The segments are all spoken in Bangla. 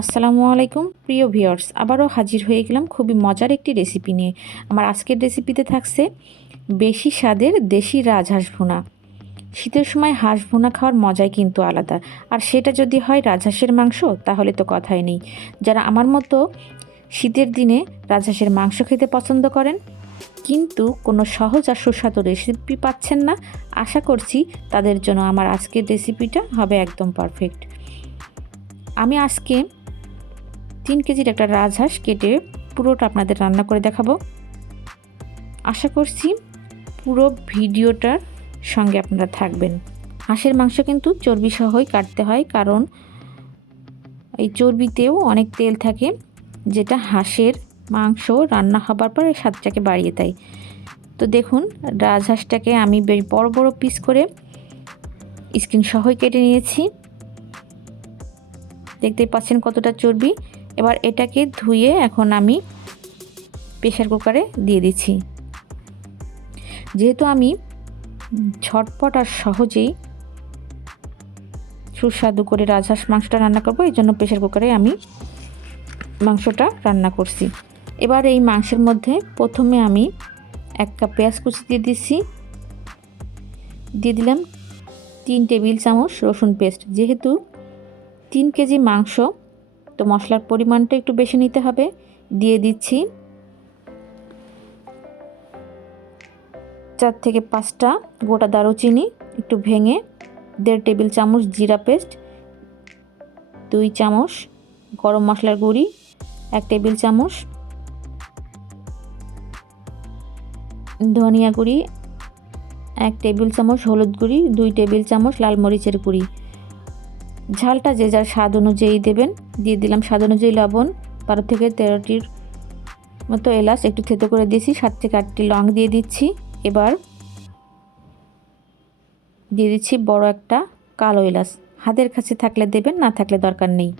আসসালামু আলাইকুম প্রিয় ভিউয়ার্স, আবারও হাজির হয়ে গেলাম খুবই মজার একটি রেসিপি নিয়ে। আমার আজকের রেসিপিতে থাকছে বেশি স্বাদের দেশি রাজহাঁস ভুনা। শীতের সময় হাঁস ভুনা খাওয়ার মজাই কিন্তু আলাদা, আর সেটা যদি হয় রাজহাঁসের মাংস তাহলে তো কথাই নেই। যারা আমার মতো শীতের দিনে রাজহাঁসের মাংস খেতে পছন্দ করেন কিন্তু কোনো সহজ আর সুস্বাদু রেসিপি পাচ্ছেন না, আশা করছি তাদের জন্য আমার আজকের রেসিপিটা হবে একদম পারফেক্ট। আমি আজকে 3 কেজির একটা রাজহাঁস কেটে পুরোটা আপনাদের রান্না করে দেখাবো। আশা করছি পুরো ভিডিওটার সঙ্গে আপনারা থাকবেন। হাঁসের মাংস কিন্তু চর্বি সহই কাটতে হয়, কারণ এই চর্বিতেও অনেক তেল থাকে, যেটা হাঁসের মাংস রান্না হবার পর স্বাদটাকে বাড়িয়ে দেয়। তো দেখুন, রাজহাঁসটাকে আমি বেশ বড় বড় পিস করে স্কিন সহই কেটে নিয়েছি। দেখতেই পাচ্ছেন কতটা চর্বি। এবার এটাকে ধুয়ে এখন আমি প্রেসার কুকারে দিয়ে দিচ্ছি। যেহেতু আমি ঝটপট আর সহজেই সুস্বাদু করে রাজহাঁস মাংসটা রান্না করব, এই জন্য প্রেসার কুকারে আমি মাংসটা রান্না করছি। এবার এই মাংসের মধ্যে প্রথমে আমি 1 কাপ পেঁয়াজ কুচি দিয়ে দিচ্ছি, দিয়ে দিলাম 3 টেবিল চামচ রসুন পেস্ট। যেহেতু 3 কেজি মাংস, তো মশলার পরিমাণটা একটু বেশি নিতে হবে। দিয়ে দিচ্ছি 4 থেকে 5টা গোটা দারুচিনি একটু ভেঙে, 1.5 টেবিল চামচ জিরা পেস্ট, 2 চামচ গরম মশলার গুঁড়ি, 1 টেবিল চামচ ধনিয়া গুঁড়ি, 1 টেবিল চামচ হলুদ গুঁড়ি, 2 টেবিল চামচ লাল মরিচের গুঁড়ি। ঝালটা যে যার স্বাদ অনুযায়ী দেবেন। দিয়ে দিলাম স্বাদ অনুযায়ী লবণ, 12 থেকে 13টির মতো এলাচ একটু থেতো করে দিয়েছি, 7 থেকে 8টি লং দিয়ে দিচ্ছি। এবার দিয়ে দিচ্ছি বড় একটা কালো এলাচ, হাতের কাছে থাকলে দেবেন, না থাকলে দরকার নেই।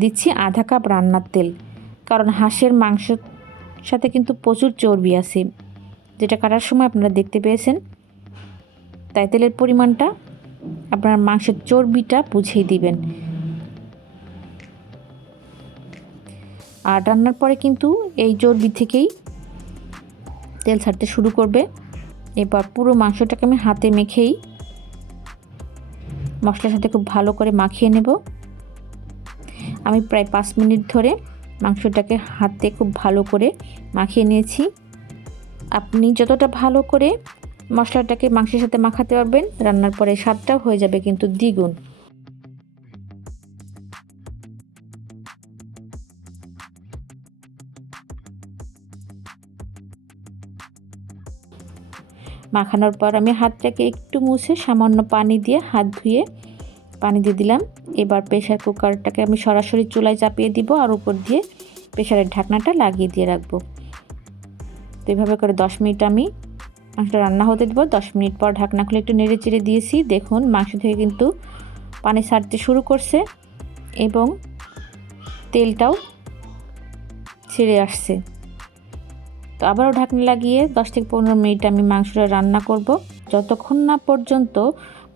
দিচ্ছি আধা কাপ রান্নার তেল, কারণ হাঁসের মাংসের সাথে কিন্তু প্রচুর চর্বি আছে, যেটা কাটার সময় আপনারা দেখতে পেয়েছেন। তাই তেলের পরিমাণটা আপনার মাংসের চর্বিটা বুঝিয়ে দিবেন। আর রান্নার পরে কিন্তু এই চর্বি থেকেই তেল ছাড়তে শুরু করবে। এবার পুরো মাংসটাকে আমি হাতে মেখেই মশলার সাথে খুব ভালো করে মাখিয়ে নেব। আমি প্রায় 5 মিনিট ধরে মাংসটাকে হাতে খুব ভালো করে মাখিয়ে নিয়েছি। আপনি যতটা ভালো করে মশলাটাকে মাংসের সাথে মাখাতে পারবেন, রান্নার পরে স্বাদটাও হয়ে যাবে কিন্তু দ্বিগুণ। মাখানোর পর আমি হাতটাকে একটু মুছে সামান্য পানি দিয়ে হাত ধুয়ে পানি দিয়ে দিলাম। এবার প্রেসার কুকারটাকে আমি সরাসরি চুলায় চাপিয়ে দিব, আর উপর দিয়ে প্রেসারের ঢাকনাটা লাগিয়ে দিয়ে রাখবো। তো এইভাবে করে 10 মিনিট আমি মাংসটা রান্না হতে দেবো। 10 মিনিট পর ঢাকনা খুলে একটু নেড়ে চেড়ে দিয়েছি। দেখুন, মাংস থেকে কিন্তু পানি ছাড়তে শুরু করছে এবং তেলটাও ছেড়ে আসছে। তো আবারও ঢাকনা লাগিয়ে 10 থেকে 15 মিনিট আমি মাংসটা রান্না করব, যতক্ষণ না পর্যন্ত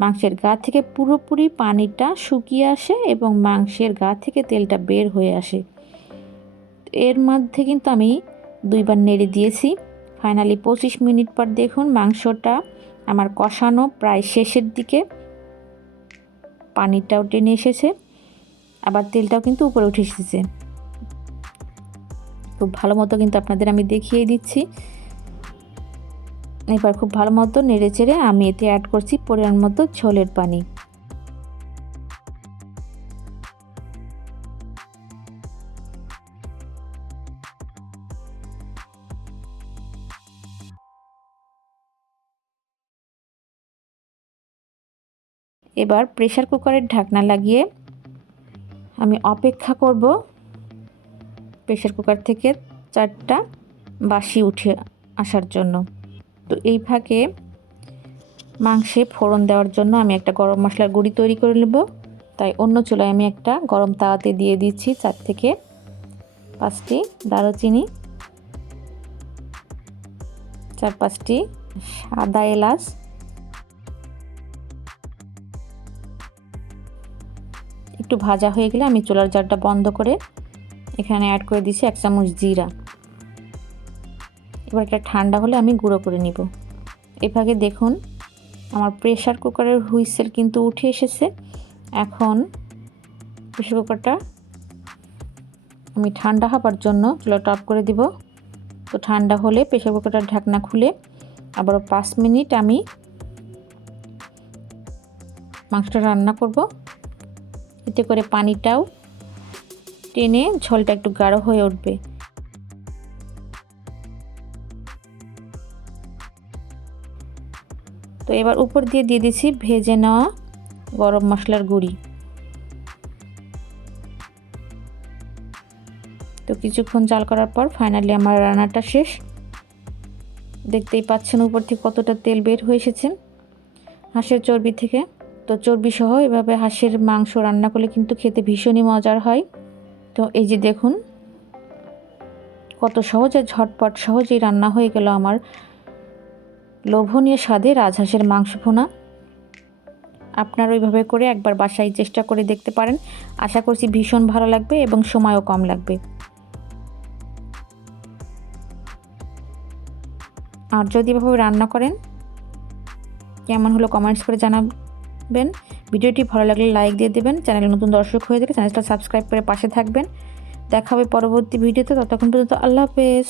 মাংসের গা থেকে পুরোপুরি পানিটা শুকিয়ে আসে এবং মাংসের গা থেকে তেলটা বের হয়ে আসে। এর মধ্যে কিন্তু আমি 2 বার নেড়ে দিয়েছি। ফাইনালি 25 মিনিট পর দেখুন, মাংসটা আমার কষানো প্রায় শেষের দিকে, পানিটাও টেনে এসেছে, আবার তেলটাও কিন্তু উপরে উঠে এসেছে। খুব ভালো মতো কিন্তু আপনাদের আমি দেখিয়ে দিচ্ছি। এবার খুব ভালো মতো নেড়ে চেড়ে আমি এতে অ্যাড করছি পরিমাণ মতো ঝোলের পানি। এবার প্রেসার কুকারের ঢাকনা লাগিয়ে আমি অপেক্ষা করব প্রেসার কুকার থেকে 4টা বাসি উঠে আসার জন্য। তো এই ফাঁকে মাংসে ফোড়ন দেওয়ার জন্য আমি একটা গরম মশলার গুঁড়ি তৈরি করে নেব। তাই অন্য চুলায় আমি একটা গরম তাওয়াতে দিয়ে দিচ্ছি 4 থেকে 5টি দারুচিনি, 4-5টি সাদা এলাচ, একটু ভাজা হয়ে গেলে আমি চুলার জারটা বন্ধ করে এখানে অ্যাড করে দিচ্ছি 1 চামচ জিরা। এবার এটা ঠান্ডা হলে আমি গুঁড়ো করে নিব। এভাবে দেখুন আমার প্রেসার কুকারের হুইসেল কিন্তু উঠে এসেছে। এখন প্রেসার কুকারটা আমি ঠান্ডা হবার জন্য চুলাটা অফ করে দিব। তো ঠান্ডা হলে প্রেসার কুকারটার ঢাকনা খুলে আবারও 5 মিনিট আমি মাংসটা রান্না করব। এতে করে পানিটাও টেনে ঝোলটা একটু গাঢ় হয়ে উঠবে। তো এবার উপর দিয়ে দিয়েছি ভেজে নেওয়া গরম মশলার গুঁড়ি। তো কিছুক্ষণ জাল করার পর ফাইনালি আমার রান্নাটা শেষ। দেখতেই পাচ্ছেন উপর থেকে কতটা তেল বের হয়ে এসেছে হাঁসের চর্বি থেকে। তো চর্বি সহ এভাবে হাঁসের মাংস রান্না করলে কিন্তু খেতে ভীষণই মজার হয়। তো এই যে দেখুন কত সহজে ঝটপট সহজেই রান্না হয়ে গেল আমার লোভনীয় স্বাদে রাজহাঁসের মাংস ভুনা। আপনারা ওইভাবে করে একবার বাসায় চেষ্টা করে দেখতে পারেন। আশা করছি ভীষণ ভালো লাগবে এবং সময়ও কম লাগবে। আর যদি এভাবে রান্না করেন কেমন হলো কমেন্টস করে জানাবেন। ভিডিওটি ভালো লাগলে লাইক দিয়ে দেবেন। চ্যানেলে নতুন দর্শক হয়ে থাকলে চ্যানেলটা সাবস্ক্রাইব করে পাশে থাকবেন। দেখা হবে পরবর্তী ভিডিওতে। ততক্ষণ পর্যন্ত আল্লাহ হাফেজ।